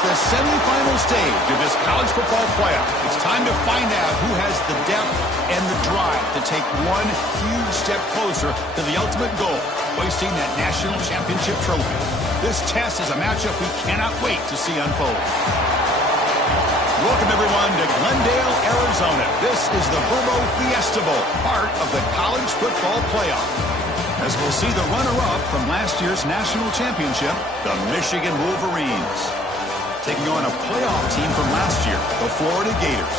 The semifinal stage of this college football playoff. It's time to find out who has the depth and the drive to take one huge step closer to the ultimate goal, hoisting that national championship trophy. This test is a matchup we cannot wait to see unfold. Welcome, everyone, to Glendale, Arizona. This is the Burbo Fiesta Bowl, part of the college football playoff. As we'll see the runner-up from last year's national championship, the Michigan Wolverines, taking on a playoff team from last year, the Florida Gators.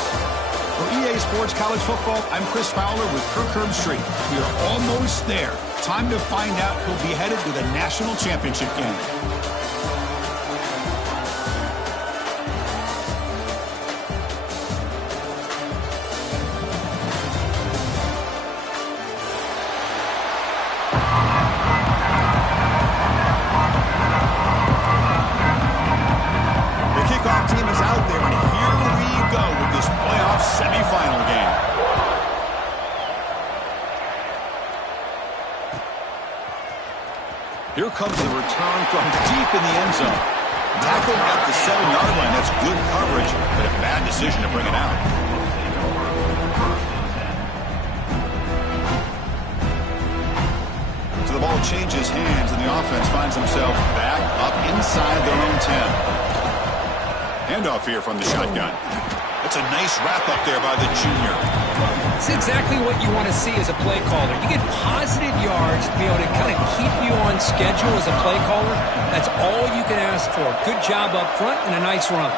For EA Sports College Football, I'm Chris Fowler with Kirk Herbstreit. We are almost there. Time to find out who'll be headed to the national championship game. Here comes the return from deep in the end zone. Tackle at the 7-yard line. That's good coverage, but a bad decision to bring it out. So the ball changes hands, and the offense finds themselves back up inside their own 10. Handoff here from the shotgun. That's a nice wrap up there by the junior. It's exactly what you want to see as a play caller. You get positive yards to be able to kind of keep you on schedule as a play caller. That's all you can ask for. Good job up front and a nice run.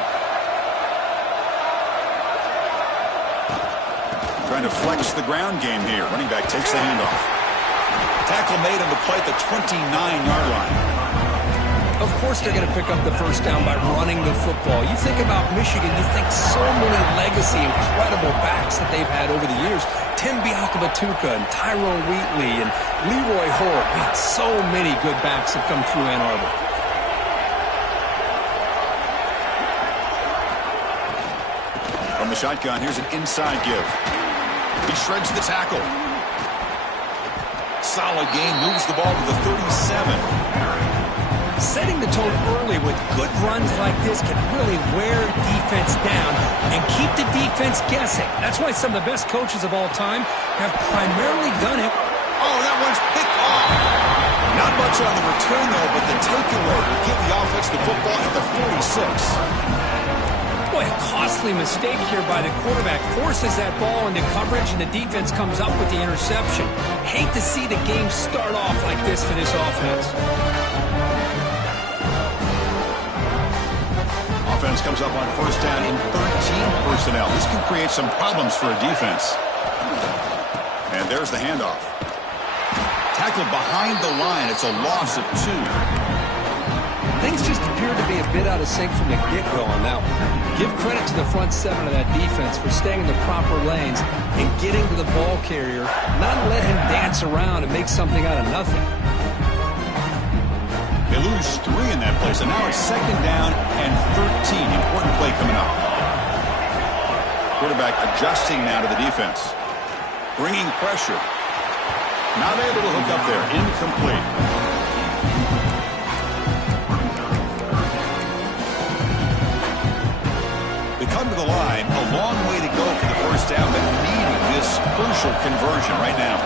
Trying to flex the ground game here. Running back takes the handoff. Tackle made on the play at the 29-yard line. Of course they're going to pick up the first down by running the football. You think about Michigan, you think so many legacy, incredible backs that they've had over the years. Tim Biakabatuka and Tyrone Wheatley and Leroy Hort. Man, so many good backs have come through Ann Arbor. From the shotgun, here's an inside give. He shreds the tackle. Solid gain, moves the ball to the 37. Setting the tone early with good runs like this can really wear defense down and keep the defense guessing. That's why some of the best coaches of all time have primarily done it. Oh, that one's picked off. Not much on the return there, but the takeaway will give the offense the football at the 46. Boy, a costly mistake here by the quarterback. Forces that ball into coverage, and the defense comes up with the interception. Hate to see the game start off like this for this offense. Offense comes up on first down in 13 personnel. This can create some problems for a defense. And there's the handoff. Tackled behind the line. It's a loss of 2. Things just appear to be a bit out of sync from the get-go on that one. Give credit to the front 7 of that defense for staying in the proper lanes and getting to the ball carrier, not let him dance around and make something out of nothing. They lose 3 in that play, so now it's second down and 13. Important play coming up. Quarterback adjusting now to the defense. Bringing pressure. Not able to hook up there. Incomplete. They come to the line. A long way to go for the first down, but needing this crucial conversion right now.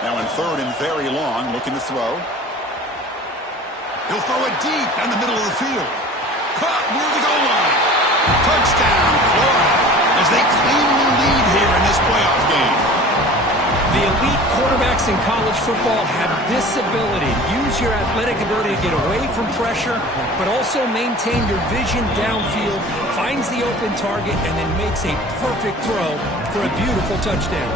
Now in third and very long, looking to throw. He'll throw it deep down the middle of the field. Caught near the goal line. Touchdown, Florida, as they claim the lead here in this playoff game. The elite quarterbacks in college football have this ability. Use your athletic ability to get away from pressure, but also maintain your vision downfield, finds the open target, and then makes a perfect throw for a beautiful touchdown.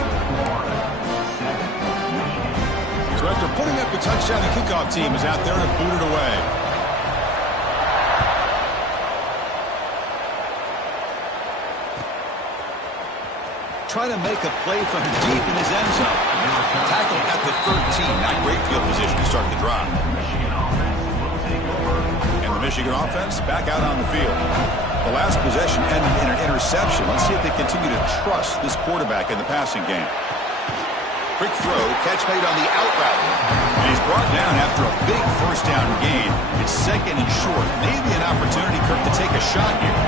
So after putting up a touchdown, the kickoff team is out there to boot it away. Trying to make a play from deep in his end zone. Tackle at the 13. Not great field position to start the drive. And the Michigan offense back out on the field. The last possession ended in an interception. Let's see if they continue to trust this quarterback in the passing game. Quick throw, catch made on the out route. And he's brought down after a big first down gain. It's second and short. Maybe an opportunity, Kirk, to take a shot here.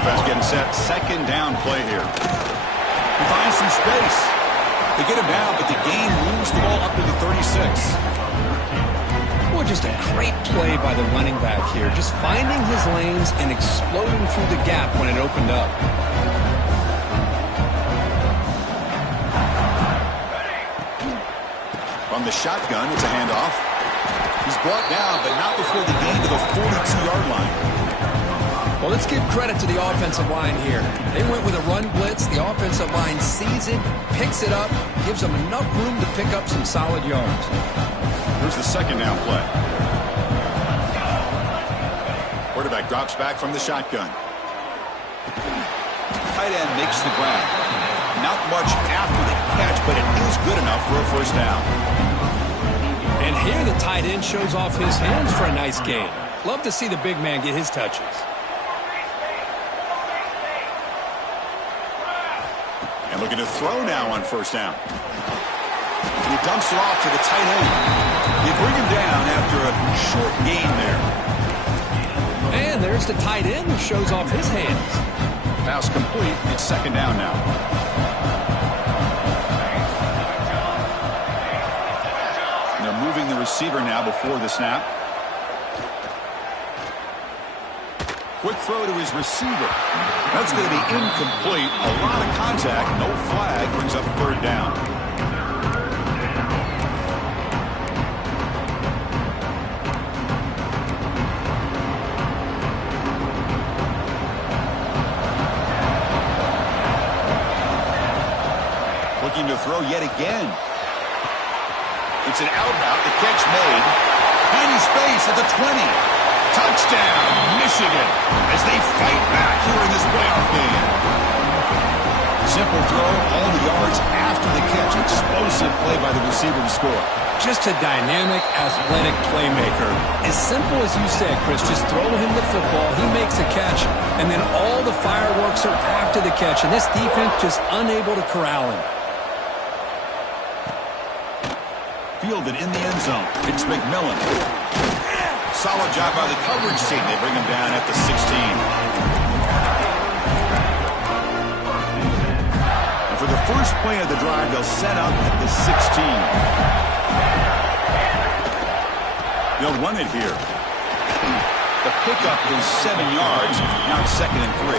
Offense getting set. Second down play here. He finds some space. They get him down, but the gain moves the ball up to the 36. Well, just a great play by the running back here. Just finding his lanes and exploding through the gap when it opened up. From the shotgun, it's a handoff. He's brought down, but not before the gain to the 42-yard line. Well, let's give credit to the offensive line here. They went with a run blitz. The offensive line sees it, picks it up, gives them enough room to pick up some solid yards. Here's the second down play. Quarterback drops back from the shotgun. Tight end makes the grab. Not much after the catch, but it is good enough for a first down. And here the tight end shows off his hands for a nice gain. Love to see the big man get his touches. And looking to throw now on first down. And he dumps it off to the tight end. They bring him down after a short gain there. And there's the tight end who shows off his hands. Pass complete. It's second down now. They're moving the receiver now before the snap. Quick throw to his receiver. That's going to be incomplete. A lot of contact. No flag. Brings up third down. Looking to throw yet again. It's an out route. The catch made. Finding space at the 20. Touchdown, Michigan, as they fight back here in this playoff game. Simple throw, all the yards after the catch. Explosive play by the receiver to score. Just a dynamic, athletic playmaker. As simple as you said, Chris, just throw him the football, he makes a catch, and then all the fireworks are after the catch, and this defense just unable to corral him. Fielded in the end zone. It's McMillan. Solid job by the coverage team. They bring him down at the 16. And for the first play of the drive, they'll set up at the 16. They'll run it here. The pickup is 7 yards. Now it's 2nd and 3.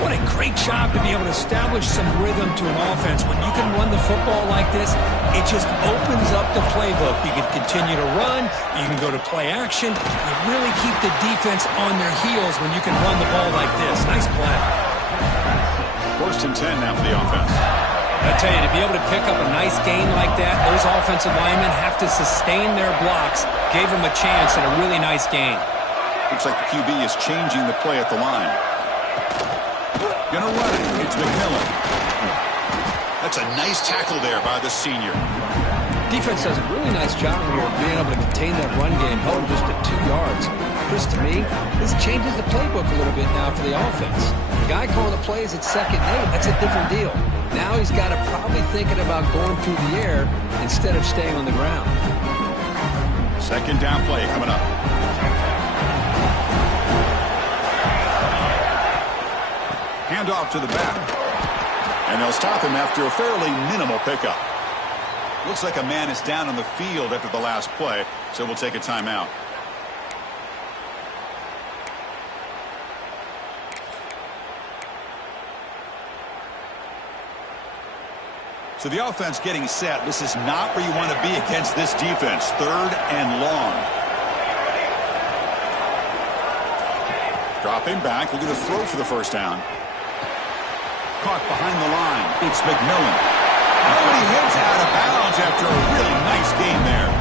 What a great job to be able to establish some rhythm to an offense. When you can run the football like this, it just opens up the playbook. You can continue to run. You can go to play action. You really keep the defense on their heels when you can run the ball like this. Nice play. 1st and 10 now for the offense. I tell you, to be able to pick up a nice gain like that, those offensive linemen have to sustain their blocks. Gave them a chance and a really nice gain. Looks like the QB is changing the play at the line. Gonna run it. It's McMillan. That's a nice tackle there by the senior. Defense does a really nice job here of being able to contain that run game, held just at 2 yards. Chris, to me, this changes the playbook a little bit now for the offense. The guy calling the plays at 2nd and 8, that's a different deal. Now he's got to probably thinking about going through the air instead of staying on the ground. 2nd down play coming up. Handoff to the back. And they'll stop him after a fairly minimal pickup. Looks like a man is down on the field after the last play, so we'll take a timeout. So the offense getting set. This is not where you want to be against this defense. 3rd and long. Dropping back. Looking to throw for the first down. Caught behind the line. It's McMillan. Oh, and he heads out of bounds after a really nice game there.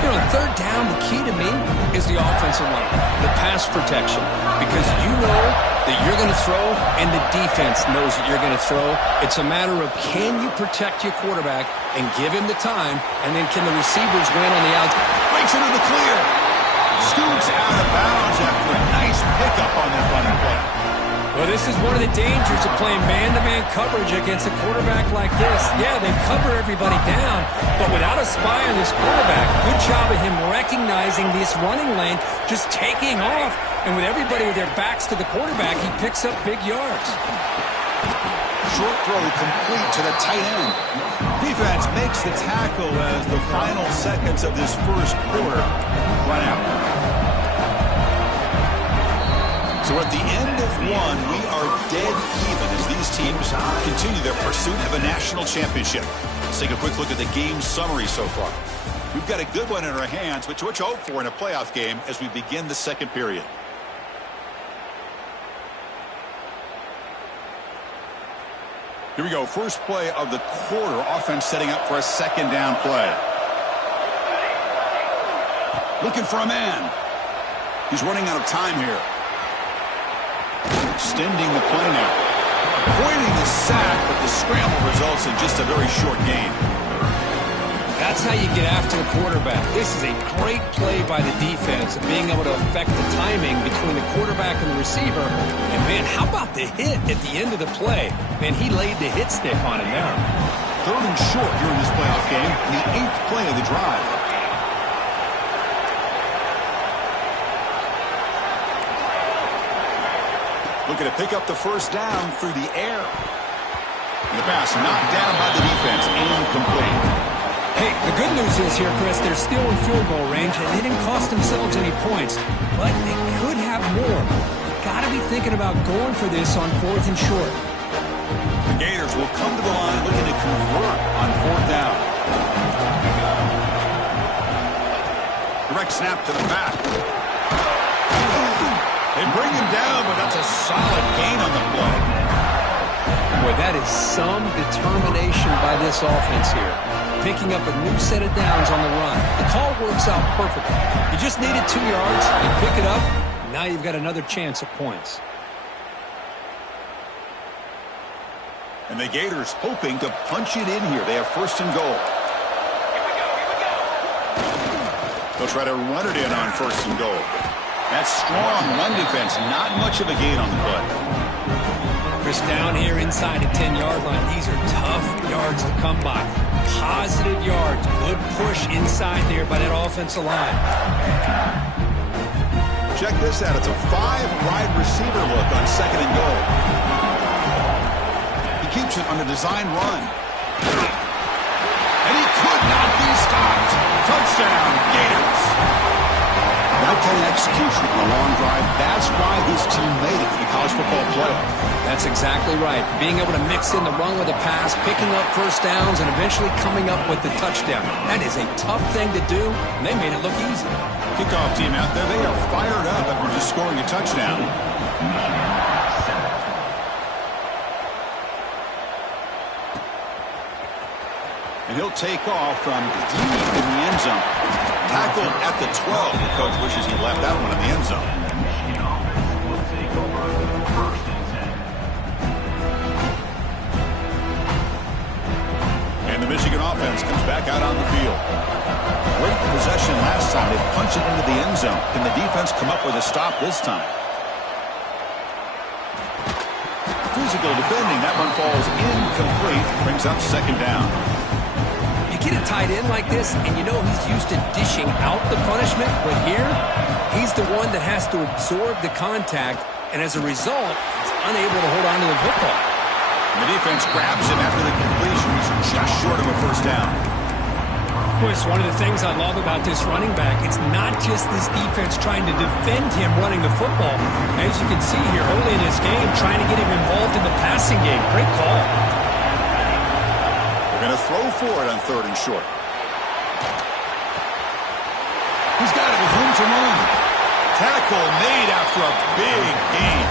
You know, 3rd down, the key to me is the offensive line, the pass protection. Because you know that you're going to throw, and the defense knows that you're going to throw. It's a matter of can you protect your quarterback and give him the time, and then can the receivers win on the outside. Breaks into the clear. Scoots out of bounds after a nice pickup on that running play. Well, this is one of the dangers of playing man-to-man coverage against a quarterback like this. Yeah, they cover everybody down, but without a spy on this quarterback, good job of him recognizing this running lane, just taking off, and with everybody with their backs to the quarterback, he picks up big yards. Short throw complete to the tight end. Defense makes the tackle as the final seconds of this first quarter run out. So at the end of one, we are dead even as these teams continue their pursuit of a national championship. Let's take a quick look at the game summary so far. We've got a good one in our hands, which you hope for in a playoff game as we begin the 2nd period. Here we go. First play of the quarter. Offense setting up for a 2nd down play. Looking for a man. He's running out of time here. Extending the play now. Avoiding the sack, but the scramble results in just a very short gain. That's how you get after the quarterback. This is a great play by the defense of being able to affect the timing between the quarterback and the receiver. And, man, how about the hit at the end of the play? Man, he laid the hit stick on him there. 3rd and short here in this playoff game, the 8th play of the drive. Looking to pick up the first down through the air. And the pass knocked down by the defense, incomplete. Hey, the good news is here, Chris, they're still in field goal range, and they didn't cost themselves any points. But they could have more. You've got to be thinking about going for this on 4th and short. The Gators will come to the line looking to convert on 4th down. Direct snap to the back. They bring him down, but that's a solid gain on the play. Boy, that is some determination by this offense here. Picking up a new set of downs on the run. The call works out perfectly. You just needed 2 yards. You pick it up. Now you've got another chance at points. And the Gators hoping to punch it in here. They have 1st and goal. They'll try to run it in on 1st and goal. That strong run defense, not much of a gain on the play. Chris, down here inside the 10-yard line, these are tough yards to come by. Positive yards, good push inside there by that offensive line. Check this out. It's a 5-wide receiver look on 2nd and goal. He keeps it on a design run. And he could not be stopped. Touchdown, Gators. That kind of execution on a long drive, that's why this team made it to the college football playoff. That's exactly right. Being able to mix in the run with a pass, picking up first downs, and eventually coming up with the touchdown. That is a tough thing to do, and they made it look easy. Kickoff team out there, they are fired up after just scoring a touchdown. And he'll take off from deep in the end zone. Tackled at the 12. The coach wishes he left that one in the end zone. And the Michigan offense comes back out on the field. Great possession last time. They punched it into the end zone. Can the defense come up with a stop this time? Physical defending. That one falls incomplete. Brings up 2nd down. Get a tight end like this, and you know he's used to dishing out the punishment, but here, he's the one that has to absorb the contact, and as a result, he's unable to hold on to the football. And the defense grabs him after the completion. He's just short of a 1st down. Chris, one of the things I love about this running back, it's not just this defense trying to defend him running the football. As you can see here, early in this game, trying to get him involved in the passing game. Great call. Going to throw for it on 3rd and short. He's got it with room to run. Tackle made after a big gain.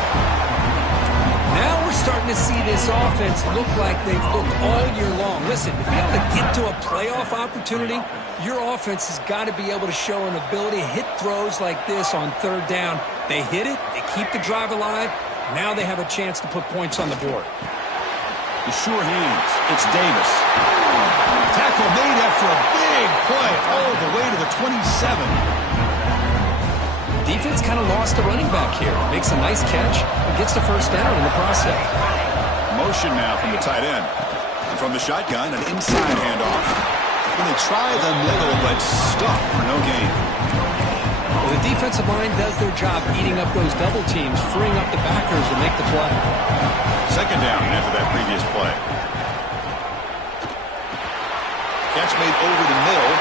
Now we're starting to see this offense look like they've looked all year long. Listen, if you have to get to a playoff opportunity, your offense has got to be able to show an ability to hit throws like this on 3rd down. They hit it, they keep the drive alive. Now they have a chance to put points on the board. The sure hands. It's Davis. Tackle made after a big play all the way to the 27. Defense kind of lost the running back here. Makes a nice catch and gets the 1st down in the process. Motion now from the tight end. And from the shotgun, an inside handoff. And they try the middle, but stuck for no gain. Well, the defensive line does their job eating up those double teams, freeing up the backers to make the play. 2nd down after that previous play. Catch made over the middle.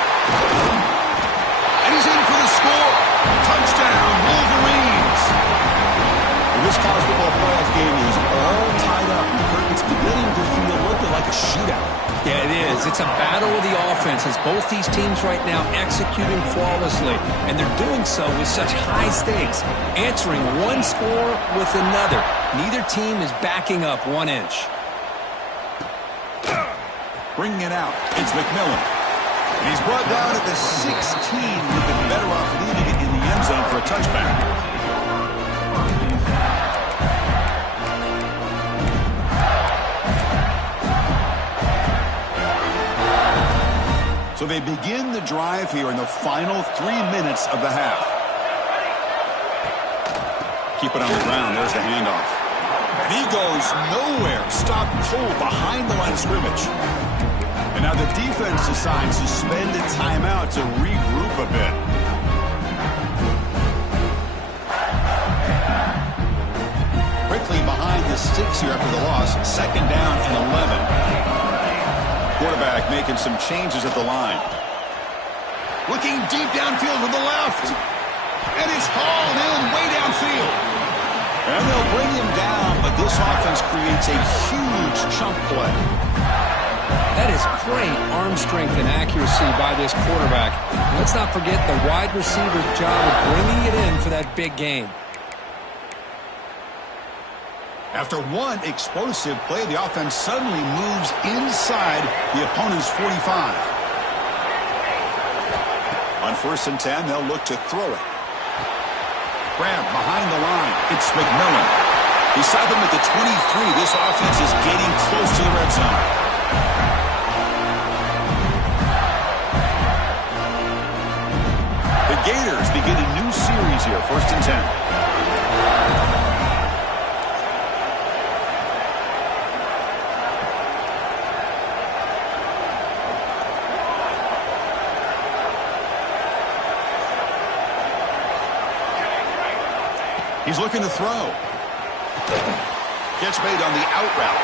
And he's in for the score. Touchdown, Wolverines. Well, this college football playoff game is all tied up. It's beginning to feel like a shootout. Yeah, it is. It's a battle of the offenses. Both these teams right now executing flawlessly, and they're doing so with such high stakes, answering one score with another. Neither team is backing up 1 inch. Bringing it out, it's McMillan. And he's brought down at the 16. We've been better off leaving it in the end zone for a touchback. So they begin the drive here in the final 3 minutes of the half. Keep it on the ground. There's the handoff. And he goes nowhere. Stopped cold behind the line of scrimmage. And now the defense decides to spend a timeout to regroup a bit. Quickly behind the sticks here after the loss. 2nd down and 11. Quarterback making some changes at the line. Looking deep downfield to the left. And it's hauled in way downfield. And they'll bring him down, but this offense creates a huge chunk play. That is great arm strength and accuracy by this quarterback. Let's not forget the wide receiver's job of bringing it in for that big game. After one explosive play, the offense suddenly moves inside the opponent's 45. On 1st and 10, they'll look to throw it. Grab behind the line. It's McMillan. Beside them at the 23, this offense is getting close to the red zone. The Gators begin a new series here, 1st and 10. He's looking to throw. Gets made on the out route.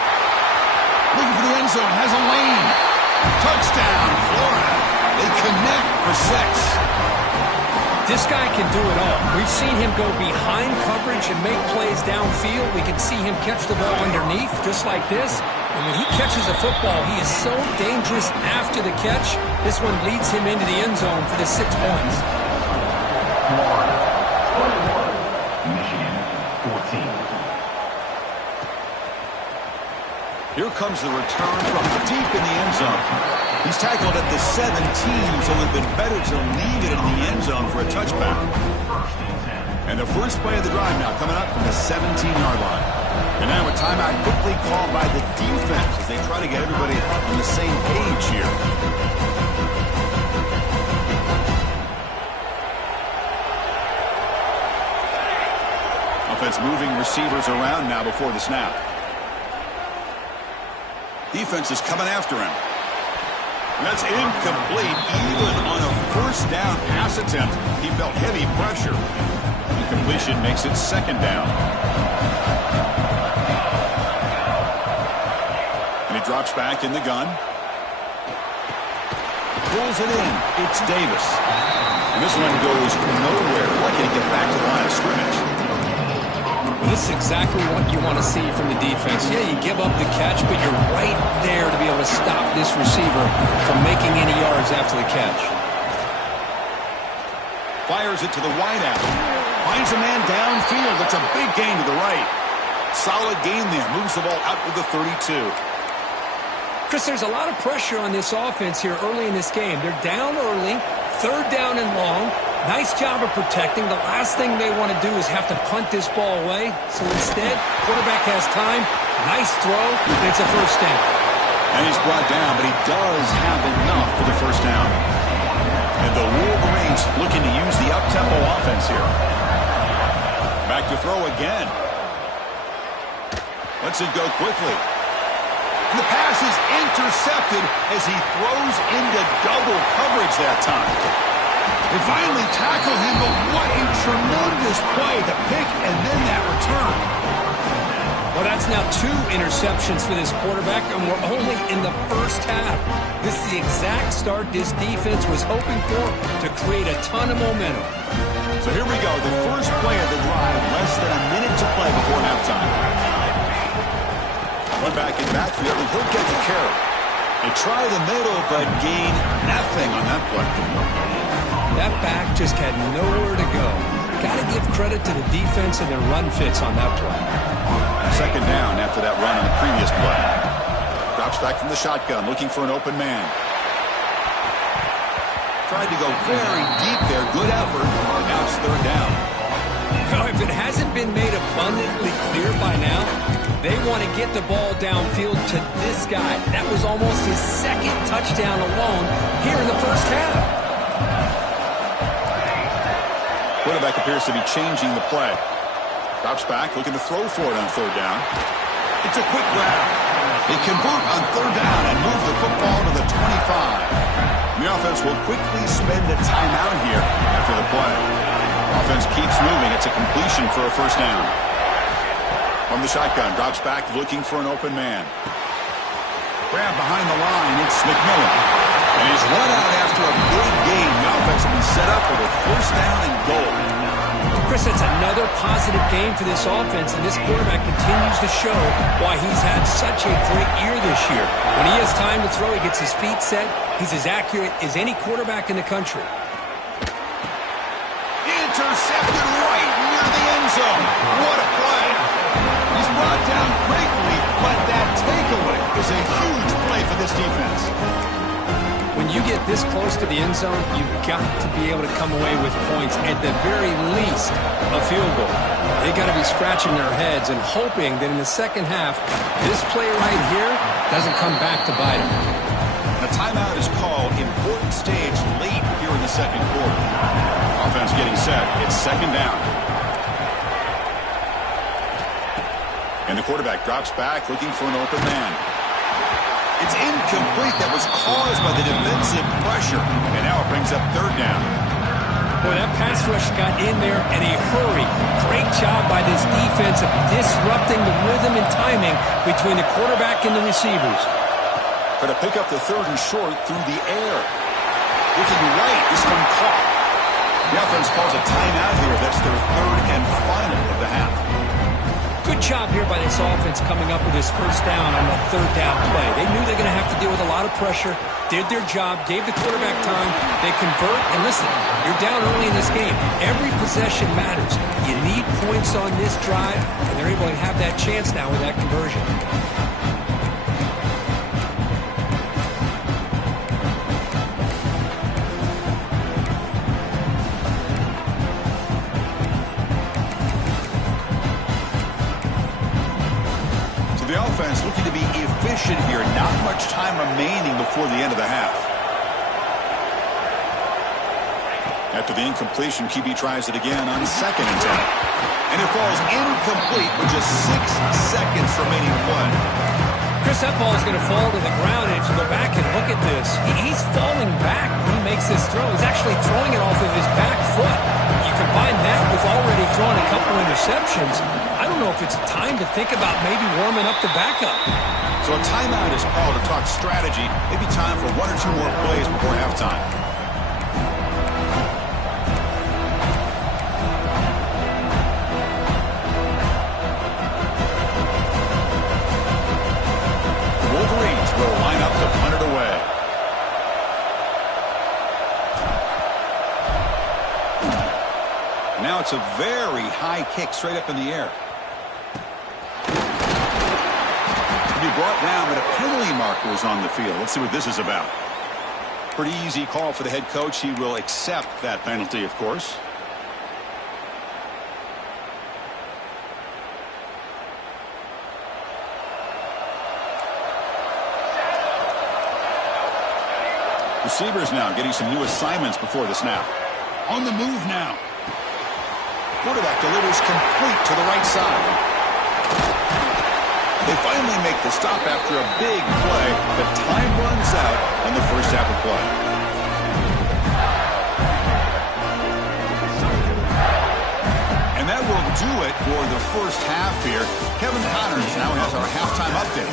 Looking for the end zone. Has a lane. Touchdown, Florida. They connect for 6. This guy can do it all. We've seen him go behind coverage and make plays downfield. We can see him catch the ball underneath just like this. And when he catches a football, he is so dangerous after the catch. This one leads him into the end zone for the 6 points. Here comes the return from deep in the end zone. He's tackled at the 17, so it would have been better to leave it in the end zone for a touchback. And the first play of the drive now coming up from the 17-yard line. And now a timeout quickly called by the defense as they try to get everybody on the same page here. Offense moving receivers around now before the snap. Defense is coming after him. That's incomplete. Even on a 1st down pass attempt, he felt heavy pressure. Incompletion makes it 2nd down. And he drops back in the gun. Pulls it in. It's Davis. And this one goes nowhere. Lucky to get back to the line of scrimmage. This is exactly what you want to see from the defense. Yeah, you give up the catch, but you're right there to be able to stop this receiver from making any yards after the catch. Fires it to the wideout. Finds a man downfield. It's a big gain to the right. Solid gain there. Moves the ball out to the 32. Chris, there's a lot of pressure on this offense here early in this game. They're down early, 3rd down and long. Nice job of protecting. The last thing they want to do is have to punt this ball away. So instead, quarterback has time. Nice throw, and it's a 1st down. And he's brought down, but he does have enough for the 1st down. And the Wolverines looking to use the up-tempo offense here. Back to throw again. Lets it go quickly. And the pass is intercepted as he throws into double coverage that time. They finally tackle him, but what a tremendous play. The pick and then that return. Well, that's now 2 interceptions for this quarterback, and we're only in the 1st half. This is the exact start this defense was hoping for to create a ton of momentum. So here we go, the first play of the drive, less than a minute to play before halftime. One back in backfield, and he'll get the carry. They try the middle, but gain nothing on that play. That back just had nowhere to go. Got to give credit to the defense and their run fits on that play. 2nd down after that run on the previous play. Drops back from the shotgun, looking for an open man. Tried to go very deep there. Good effort. Now it's 3rd down. Now, if it hasn't been made abundantly clear by now, they want to get the ball downfield to this guy. That was almost his 2nd touchdown alone here in the 1st half. Quarterback appears to be changing the play. Drops back, looking to throw for it on 3rd down. It's a quick grab. They convert on 3rd down and move the football to the will quickly spend a timeout here after the play. Offense keeps moving. It's a completion for a first down. From the shotgun, drops back looking for an open man. Grab behind the line, it's McMillan. And he's run out after a big gain. The offense will be set up with a first down and goal. Chris, that's another positive game for this offense, and this quarterback continues to show why he's had such a great year this year. When he has time to throw, he gets his feet set. He's as accurate as any quarterback in the country. Intercepted right near the end zone. What a play. He's brought down quickly, but that takeaway is a huge play for this defense. When you get this close to the end zone, you've got to be able to come away with points, at the very least, a field goal. They've got to be scratching their heads and hoping that in the second half, this play right here doesn't come back to bite them. A timeout is called. Important stage late here in the second quarter. Offense getting set. It's second down. And the quarterback drops back looking for an open man. It's incomplete. That was caused by the defensive pressure. And now it brings up third down. Boy, that pass rush got in there in a hurry. Great job by this defense of disrupting the rhythm and timing between the quarterback and the receivers. Try to pick up the third and short through the air. Looking right, this one caught. The offense calls a timeout here. That's their third and final of the half. Good job here by this offense coming up with this first down on the third down play. They knew they're going to have to deal with a lot of pressure, did their job, gave the quarterback time, they convert, and listen, you're down early in this game. Every possession matters. You need points on this drive, and they're able to have that chance now with that conversion. Offense looking to be efficient here. Not much time remaining before the end of the half. After the incompletion, QB tries it again on second and 10. And it falls incomplete with just 6 seconds remaining to play. Chris, that ball is going to fall to the ground, and if you go back and look at this, he's falling back when he makes this throw. He's actually throwing it off of his back foot. You combine that with already throwing a couple interceptions. I don't know if it's time to think about maybe warming up the backup. So a timeout is called to talk strategy. Maybe time for 1 or 2 more plays before halftime. The Wolverines will line up to punt it away. Now it's a very high kick straight up in the air. Be brought down, but a penalty marker is on the field. Let's see what this is about. Pretty easy call for the head coach. He will accept that penalty, of course. Receivers now getting some new assignments before the snap. On the move now. Quarterback delivers complete to the right side. They finally make the stop after a big play, but time runs out on the first half of play. And that will do it for the first half here. Kevin Connors now has our halftime update.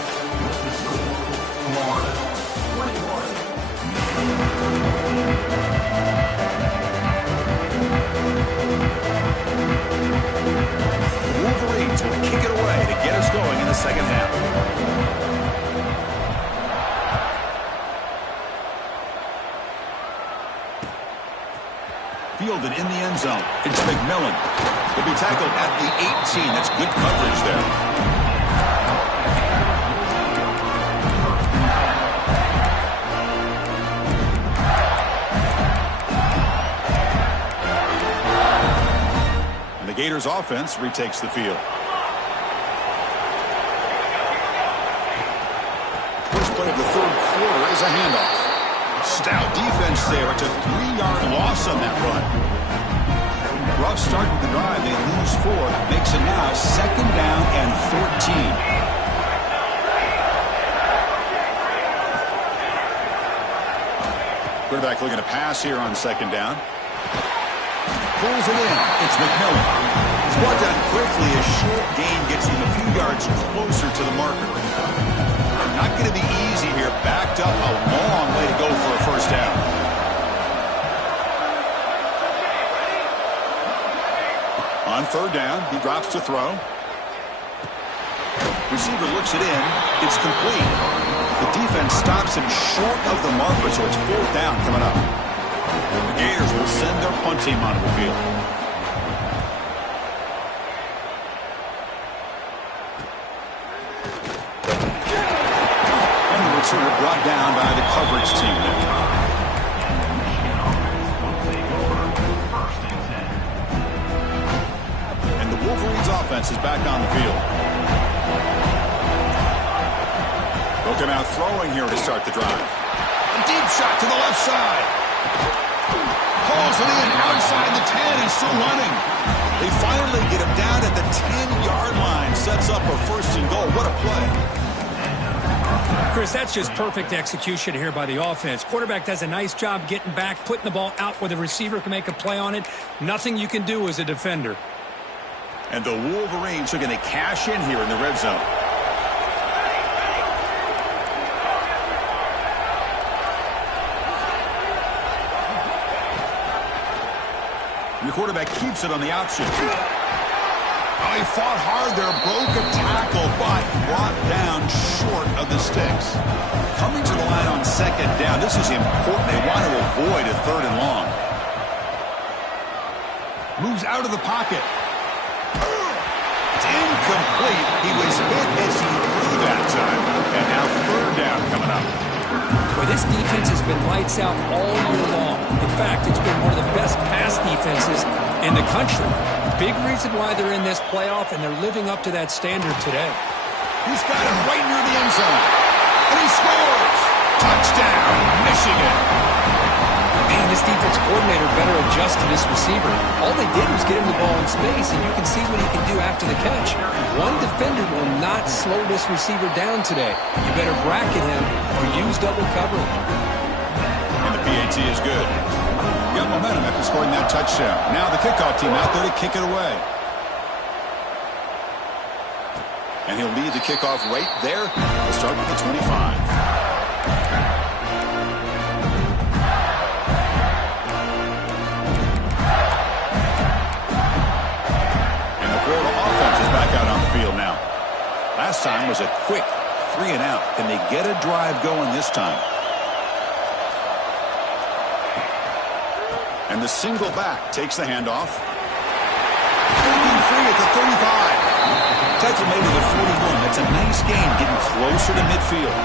The Wolverines will kick it away to get us going in the second half. Fielded in the end zone. It's McMillan. He'll be tackled at the 18. That's good coverage there. The Gators offense retakes the field. First play of the third quarter is a handoff. Stout defense there. It's a 3-yard loss on that run. Rough start to the drive. They lose 4. Makes it now second down and 14. Quarterback looking to pass here on second down. Pulls it in. It's McMillan. He's brought down quickly. A short gain gets him a few yards closer to the marker. Not going to be easy here. Backed up a long way to go for a first down. On third down, he drops to throw. Receiver looks it in. It's complete. The defense stops him short of the marker, so it's fourth down coming up. The Gators will send their punt team onto the field. And the returner brought down by the coverage team. And the Wolverines offense is back on the field. They'll come out throwing here to start the drive. A deep shot to the left side. Pulls it in outside the 10. He's still running. They finally get him down at the 10-yard line. Sets up a first and goal. What a play. Chris, that's just perfect execution here by the offense. Quarterback does a nice job getting back, putting the ball out where the receiver can make a play on it. Nothing you can do as a defender. And the Wolverines are going to cash in here in the red zone. The quarterback keeps it on the option. Oh, he fought hard there, broke a tackle, but brought down short of the sticks. Coming to the line on second down. This is important. They want to avoid a third and long. Moves out of the pocket. It's incomplete. He was hit as he threw that time. And now third down coming up. Well, this defense has been lights out all year long. In fact, it's been one of the best pass defenses in the country. Big reason why they're in this playoff, and they're living up to that standard today. He's got him right near the end zone. And he scores! Touchdown, Michigan! Man, this defense coordinator better adjust to this receiver. All they did was get him the ball in space, and you can see what he can do after the catch. One defender will not slow this receiver down today. You better bracket him or use double coverage. And the PAT is good. Got momentum after scoring that touchdown. Now the kickoff team out there to kick it away. And he'll lead the kickoff right there. We'll start with the 25. Last time was a quick 3 and out. Can they get a drive going this time? And the single back takes the handoff. Free at the 35. Tackle made to the 41. That's a nice gain, getting closer to midfield.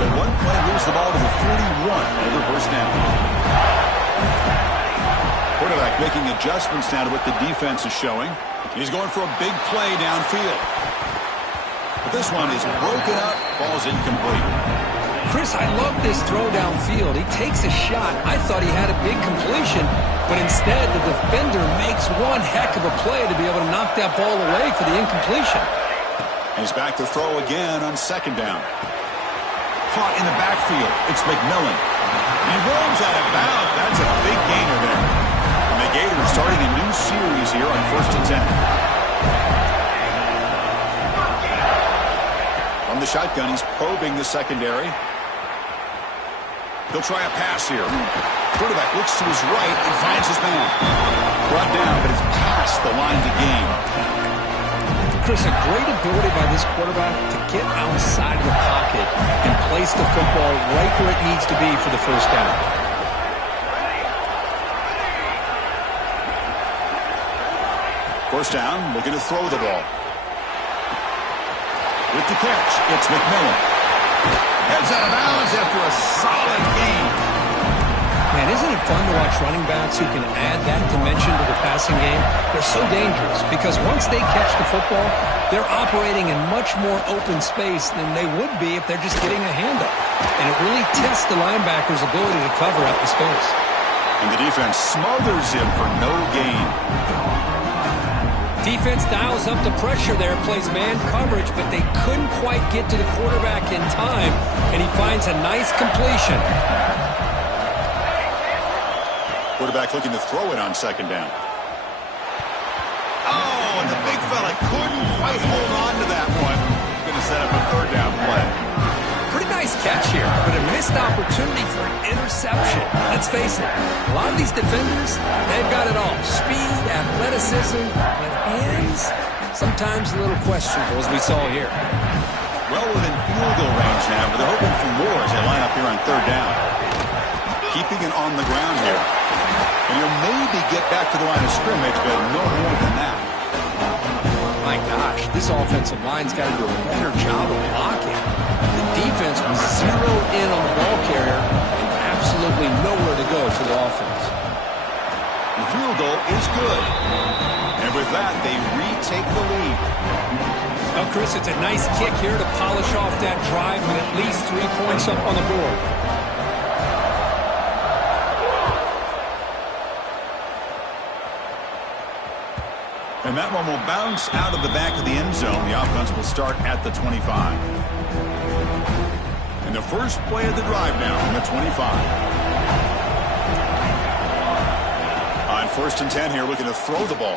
So one play moves the ball to the 41 over first down. Quarterback making adjustments now to what the defense is showing. He's going for a big play downfield. But this one is broken up, falls incomplete. Chris, I love this throw downfield. He takes a shot. I thought he had a big completion, but instead the defender makes one heck of a play to be able to knock that ball away for the incompletion. He's back to throw again on second down. Caught in the backfield. It's McMillan. He rolls out of bounds. That's a big gainer there. And the Gators starting a new series here on 1st and 10. From the shotgun, he's probing the secondary. He'll try a pass here. Quarterback looks to his right and finds his man. Brought down, but it's past the line to gain. Chris, a great ability by this quarterback to get outside of the pocket and place the football right where it needs to be for the first down. First down, looking to throw the ball. With the catch, it's McMillan. Heads out of bounds after a solid game. Man, isn't it fun to watch running backs who can add that dimension to the passing game? They're so dangerous because once they catch the football, they're operating in much more open space than they would be if they're just getting a handoff. And it really tests the linebacker's ability to cover out the space. And the defense smothers him for no gain. Defense dials up the pressure there, plays man coverage, but they couldn't quite get to the quarterback in time, and he finds a nice completion. Quarterback looking to throw it on second down. Oh, and the big fella couldn't quite hold on to that one. He's going to set up a third down play. Pretty nice catch here, but a missed opportunity for an interception. Let's face it, a lot of these defenders, they've got it all. Speed, athleticism, but hands, sometimes a little questionable, as we saw here. Well within field goal range now, but they're hoping for more as they line up here on third down. Keeping it on the ground here. And you'll maybe get back to the line of scrimmage, but no more than that. My gosh, this offensive line's got to do a better job of blocking. The defense was zeroed in on the ball carrier and absolutely nowhere to go for the offense. The field goal is good. And with that, they retake the lead. Well, Chris, it's a nice kick here to polish off that drive with at least 3 points up on the board. And that one will bounce out of the back of the end zone. The offense will start at the 25. And the first play of the drive now from the 25. On 1st and 10 here, looking to throw the ball.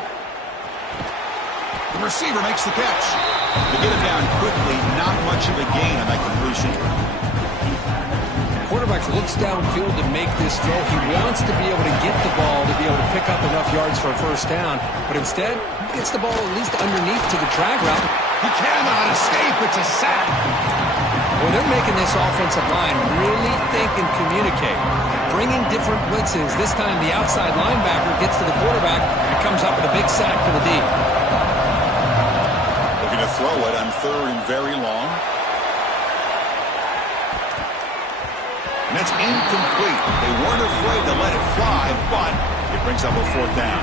The receiver makes the catch. They get it down quickly. Not much of a gain on that completion. Quarterback looks downfield to make this throw. He wants to be able to get the ball to be able to pick up enough yards for a first down, but instead gets the ball at least underneath to the drag route. He cannot escape. It's a sack. Well, they're making this offensive line really think and communicate, bringing different blitzes. This time the outside linebacker gets to the quarterback and comes up with a big sack for the D. Looking to throw it on 3rd and very long. And it's incomplete. They weren't afraid to let it fly, but it brings up a 4th down.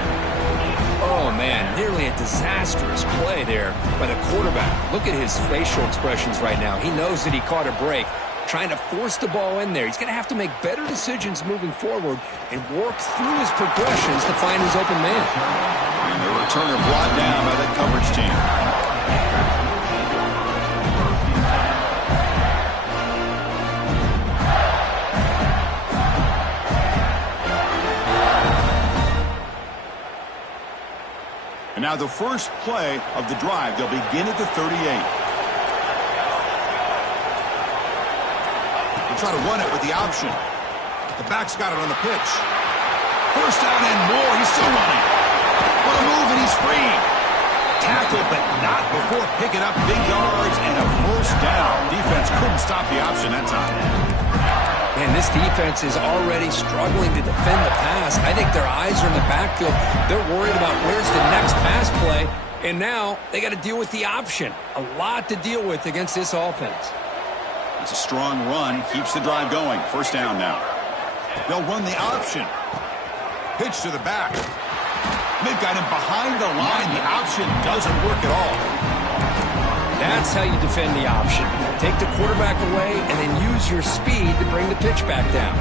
Oh, man, nearly a disastrous play there by the quarterback. Look at his facial expressions right now. He knows that he caught a break, trying to force the ball in there. He's going to have to make better decisions moving forward and work through his progressions to find his open man. And the returner brought down by the coverage team. And now the first play of the drive. They'll begin at the 38. They'll try to run it with the option. The back's got it on the pitch. First down and more. He's still running. What a move, and he's free. Tackled, but not before picking up big yards and a first down. Defense couldn't stop the option that time. Man, this defense is already struggling to defend the pass. I think their eyes are in the backfield. They're worried about where's the next pass play, and now they got to deal with the option. A lot to deal with against this offense. It's a strong run, keeps the drive going. First down now. They'll run the option. Pitch to the back. They've got him behind the line. The option doesn't work at all. That's how you defend the option. Take the quarterback away and then use your speed to bring the pitch back down.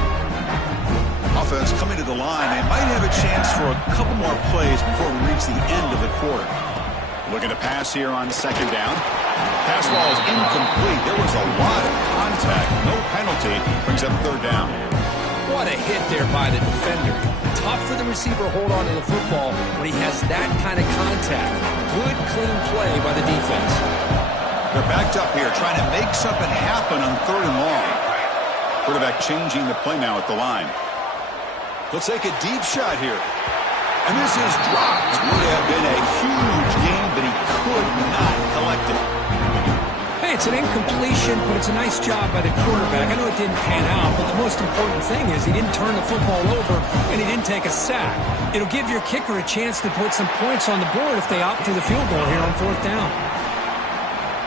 Offense coming to the line. They might have a chance for a couple more plays before we reach the end of the quarter. Looking to pass here on second down. Pass ball is incomplete. There was a lot of contact. No penalty. Brings up third down. What a hit there by the defender. Tough for the receiver to hold on to the football when he has that kind of contact. Good, clean play by the defense. They're backed up here, trying to make something happen on 3rd and long. Quarterback changing the play now at the line. He'll take a deep shot here. And this is dropped. Would have been a huge game, but he could not collect it. Hey, it's an incompletion, but it's a nice job by the quarterback. I know it didn't pan out, but the most important thing is he didn't turn the football over and he didn't take a sack. It'll give your kicker a chance to put some points on the board if they opt for the field goal here on 4th down.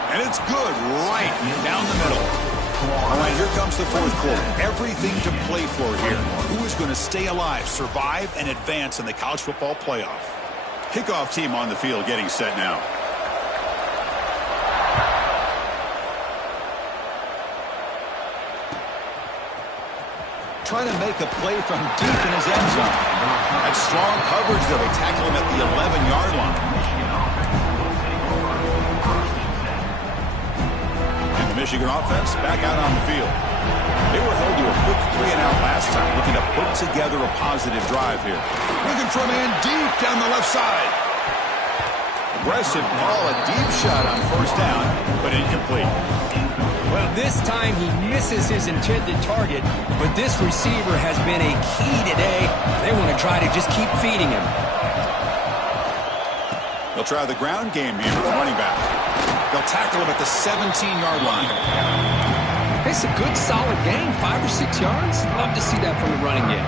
And it's good right down the middle. All right, here comes the 4th quarter. Everything to play for here. Who is going to stay alive, survive, and advance in the college football playoff? Kickoff team on the field getting set now. Trying to make a play from deep in his end zone. That's strong coverage there. They tackle him at the 11-yard line. And the Michigan offense back out on the field. They were held to a quick 3-and-out last time, looking to put together a positive drive here. Looking for a man deep down the left side. Aggressive ball, a deep shot on first down, but incomplete. Well, this time he misses his intended target, but this receiver has been a key today. They want to try to just keep feeding him. They'll try the ground game here with the running back. They'll tackle him at the 17-yard line. It's a good, solid gain, 5 or 6 yards. Love to see that from the running game.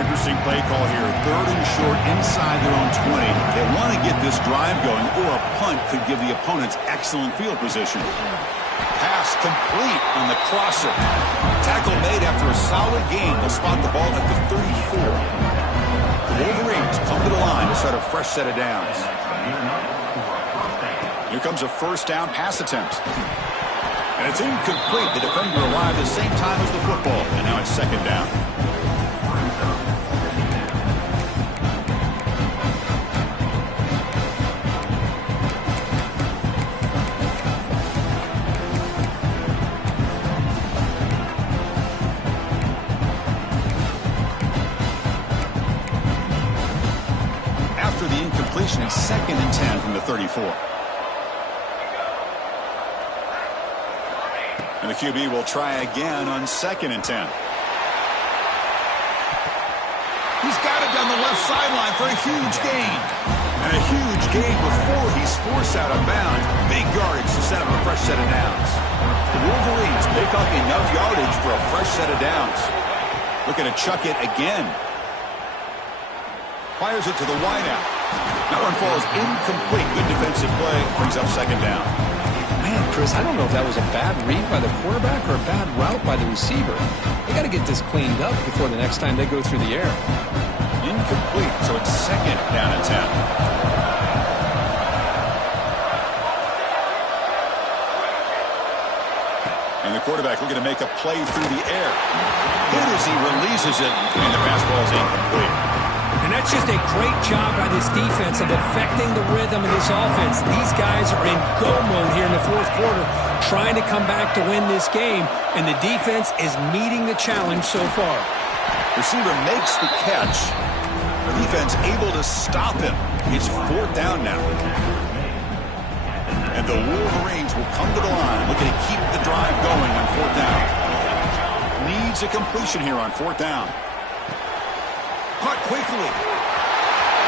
Interesting play call here. 3rd and short inside their own 20. They want to get this drive going, or a punt could give the opponents excellent field position. Pass complete on the crosser. Tackle made after a solid gain. They'll spot the ball at the 34. The Wolverines come to the line to start a fresh set of downs. Here comes a first down pass attempt. And it's incomplete. The defender arrived at the same time as the football. And now it's 2nd down. After the incompletion, it's 2nd and 10 from the 34. And the QB will try again on 2nd and 10. He's got it down the left sideline for a huge gain. And a huge gain before he's forced out of bounds. Big yardage to set up a fresh set of downs. The Wolverines pick up enough yardage for a fresh set of downs. Looking to chuck it again. Fires it to the wideout. That one falls incomplete. Good defensive play. Brings up 2nd down. Man, Chris, I don't know if that was a bad read by the quarterback or a bad route by the receiver. They got to get this cleaned up before the next time they go through the air. Incomplete, so it's 2nd down and 10. And the quarterback looking to make a play through the air. Hit as he releases it, and the pass ball is incomplete. And that's just a great job by this defense of affecting the rhythm of this offense. These guys are in go mode here in the 4th quarter, trying to come back to win this game, and the defense is meeting the challenge so far. Receiver makes the catch. The defense able to stop him. It's 4th down now. And the Wolverines will come to the line, looking to keep the drive going on 4th down. Needs a completion here on 4th down. Caught quickly.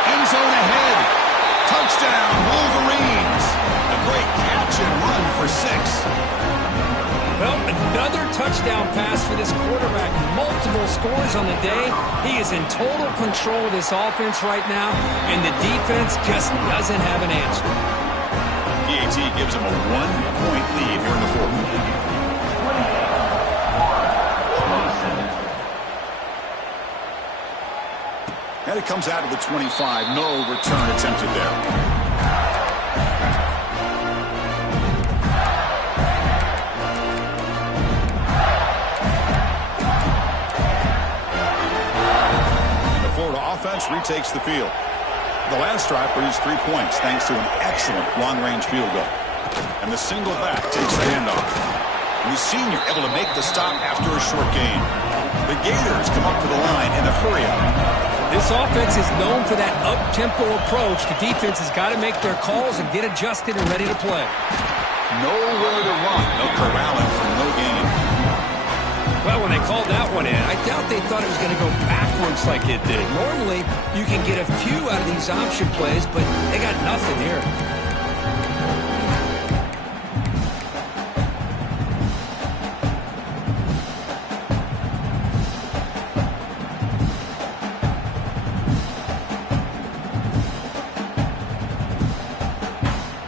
End zone ahead. Touchdown, Wolverines. A great catch and run for 6. Well, another touchdown pass for this quarterback. Multiple scores on the day. He is in total control of this offense right now, and the defense just doesn't have an answer. PAT gives him a 1-point lead here in the 4th. And it comes out of the 25. No return attempted there. And the Florida offense retakes the field. The last drive produced 3 points thanks to an excellent long-range field goal. And the single back takes the handoff. And the senior able to make the stop after a short gain. The Gators come up to the line in a hurry-up. This offense is known for that up-tempo approach. The defense has got to make their calls and get adjusted and ready to play. Nowhere to run. No corralling for no gain. Well, when they called that one in, I doubt they thought it was going to go backwards like it did. Normally, you can get a few out of these option plays, but they got nothing here.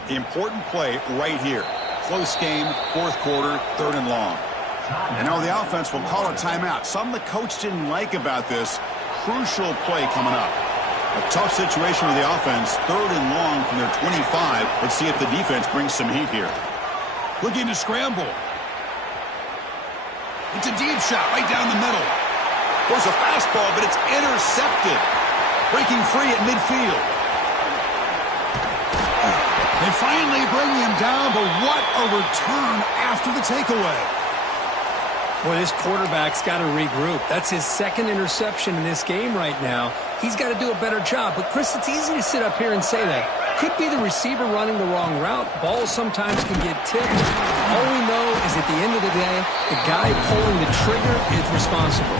Important play right here. Close game, 4th quarter, 3rd and long. And now the offense will call a timeout. Something the coach didn't like about this. Crucial play coming up. A tough situation with the offense. 3rd and long from their 25. Let's see if the defense brings some heat here. Looking to scramble. It's a deep shot right down the middle. There's a fastball, but it's intercepted. Breaking free at midfield. They finally bring him down, but what a return after the takeaway. Boy, this quarterback's got to regroup. That's his second interception in this game right now. He's got to do a better job. But, Chris, it's easy to sit up here and say that. Could be the receiver running the wrong route. Balls sometimes can get tipped. All we know is at the end of the day, the guy pulling the trigger is responsible.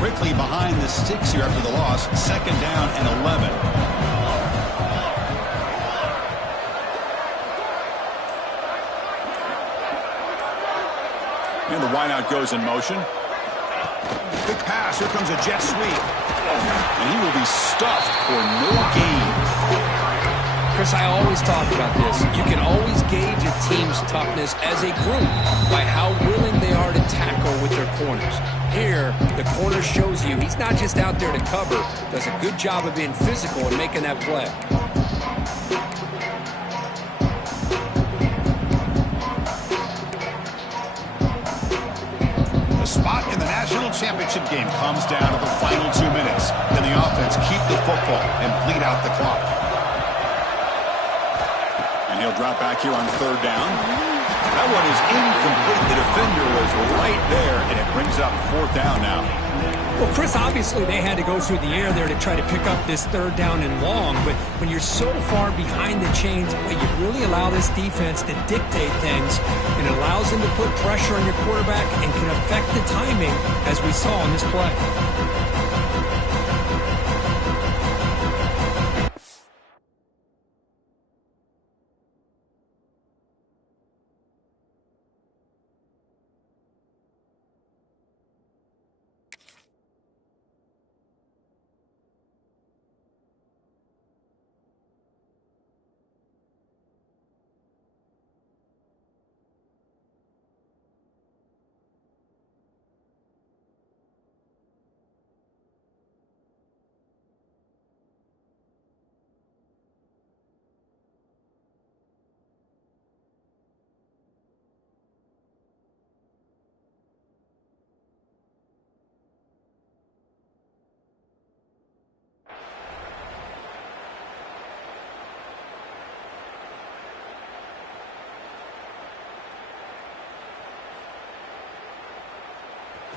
Quickly behind the sticks here after the loss. 2nd down and 11. And the wideout goes in motion. Quick pass. Here comes a jet sweep. And he will be stuffed for no gain. Chris, I always talk about this. You can always gauge a team's toughness as a group by how willing they are to tackle with their corners. Here, the corner shows you he's not just out there to cover, does a good job of being physical and making that play. The spot in the national championship game comes down to the final 2 minutes. Then the offense keep the football and bleed out the clock. And he'll drop back here on 3rd down. That one is incomplete. The defender was right there, and it brings up 4th down now. Well, Chris, obviously they had to go through the air there to try to pick up this 3rd down and long, but when you're so far behind the chains, you really allow this defense to dictate things, and it allows them to put pressure on your quarterback and can affect the timing, as we saw in this play.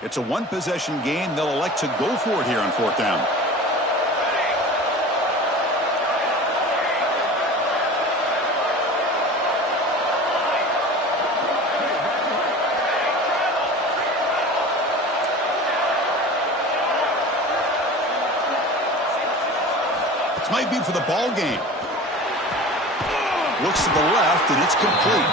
It's a one-possession game. They'll elect to go for it here on 4th down. This might be for the ball game. Looks to the left, and it's complete.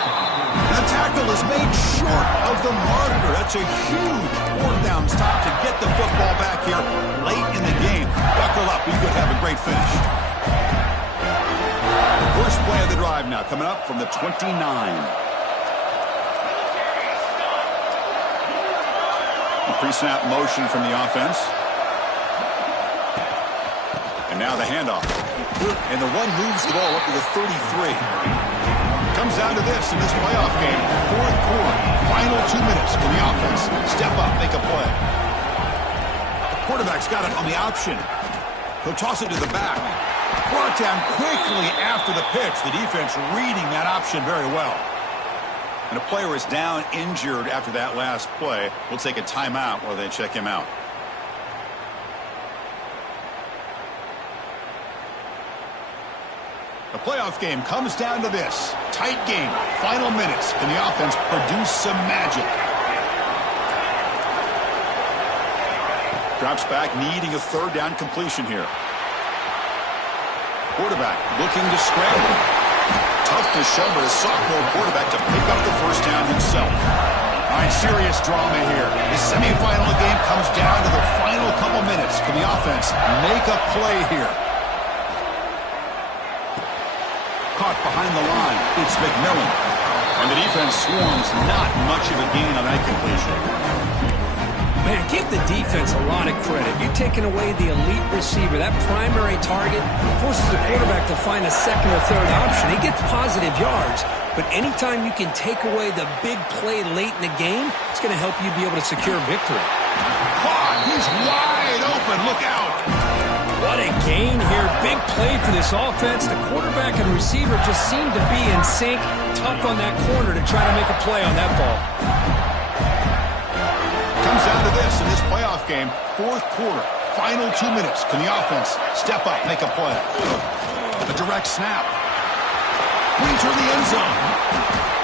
The tackle is made short of the marker. That's a huge 4th down stop to get the football back here late in the game. Buckle up. We could have a great finish. First play of the drive now coming up from the 29. A pre-snap motion from the offense. And now the handoff. And the one moves the ball up to the 33. Comes down to this in this playoff game. 4th quarter, final 2 minutes. Can the offense step up, make a play? The quarterback's got it on the option. He'll toss it to the back. Brought down quickly after the pitch. The defense reading that option very well. And a player is down injured after that last play. We'll take a timeout while they check him out. The playoff game comes down to this. Tight game. Final minutes. Can the offense produce some magic? Drops back, needing a 3rd down completion here. Quarterback looking to scramble. Tough to show, but a sophomore quarterback to pick up the 1st down himself. All right, serious drama here. The semifinal game comes down to the final couple minutes. Can the offense make a play here? Caught behind the line. It's McMillan. And the defense swarms. Not much of a gain on that completion. Man, give the defense a lot of credit. You're taking away the elite receiver. That primary target forces the quarterback to find a 2nd or 3rd option. He gets positive yards, but anytime you can take away the big play late in the game, it's going to help you be able to secure victory. He's wide open. Look out. What a gain here. Big play for this offense. The quarterback and receiver just seem to be in sync. Tough on that corner to try to make a play on that ball. Comes down to this in this playoff game. Fourth quarter. Final 2 minutes. Can the offense step up, make a play? A direct snap. Bring toward the end zone.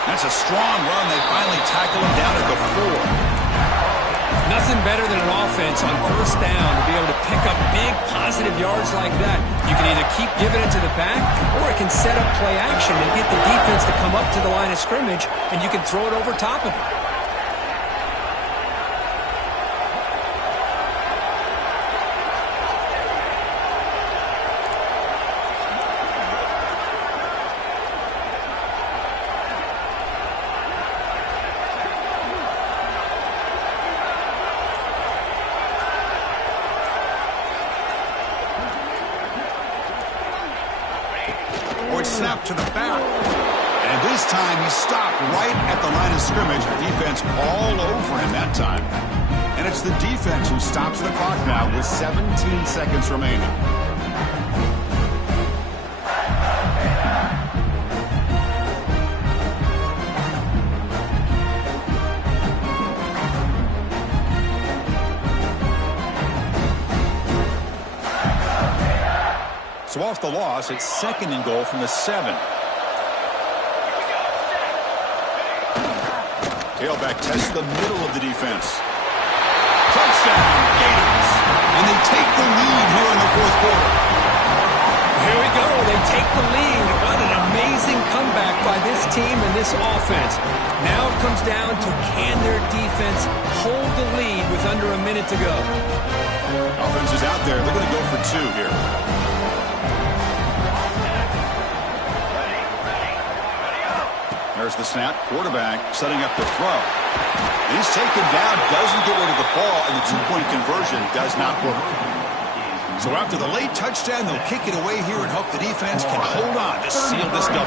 That's a strong run. They finally tackle him down at the 4. Nothing better than an offense on first down to be able to pick up big positive yards like that. You can either keep giving it to the back, or it can set up play action and get the defense to come up to the line of scrimmage, and you can throw it over top of it. Snap to the back. And this time he stopped right at the line of scrimmage. Defense all over him that time. And it's the defense who stops the clock now with 17 seconds remaining. So off the loss, it's 2nd and goal from the 7. Tailback tests the middle of the defense. Touchdown, Gators. And they take the lead here in the 4th quarter. Here we go. They take the lead. What an amazing comeback by this team and this offense. Now it comes down to, can their defense hold the lead with under a minute to go? Offense is out there. They're going to go for 2 here. There's the snap. Quarterback setting up the throw. He's taken down, doesn't get rid of the ball, and the 2-point conversion does not work. So after the late touchdown, they'll kick it away here and hope the defense can hold on to seal this W.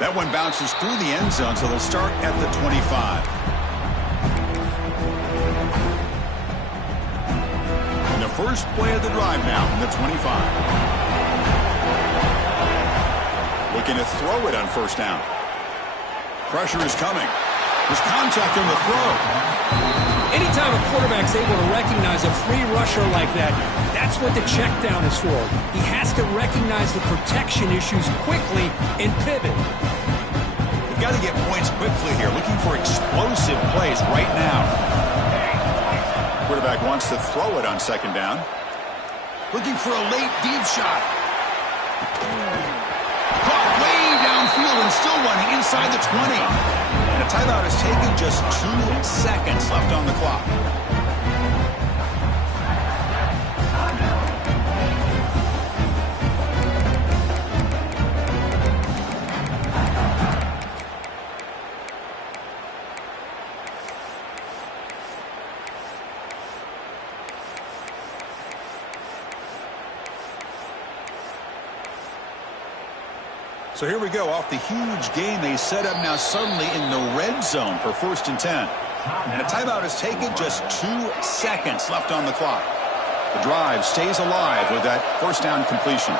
That one bounces through the end zone, so they'll start at the 25. And the first play of the drive now from the 25. Looking to throw it on first down. Pressure is coming. There's contact on the throw. Anytime a quarterback's able to recognize a free rusher like that, that's what the check down is for. He has to recognize the protection issues quickly and pivot. They've got to get points quickly here. Looking for explosive plays right now. Quarterback wants to throw it on 2nd down. Looking for a late deep shot. Caught way downfield and still running inside the 20. And a timeout is taken, just 2 seconds left on the clock. So here we go, off the huge gain they set up now suddenly in the red zone for 1st and 10. And a timeout is taken, just 2 seconds left on the clock. The drive stays alive with that first down completion.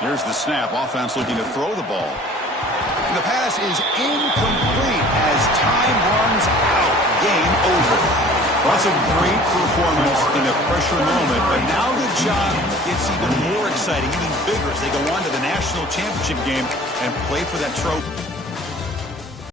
Here's the snap, offense looking to throw the ball. And the pass is incomplete as time runs out. Game over. Well, that's a great performance in a pressure moment, but now the job gets even more exciting, even bigger as they go on to the national championship game and play for that trophy.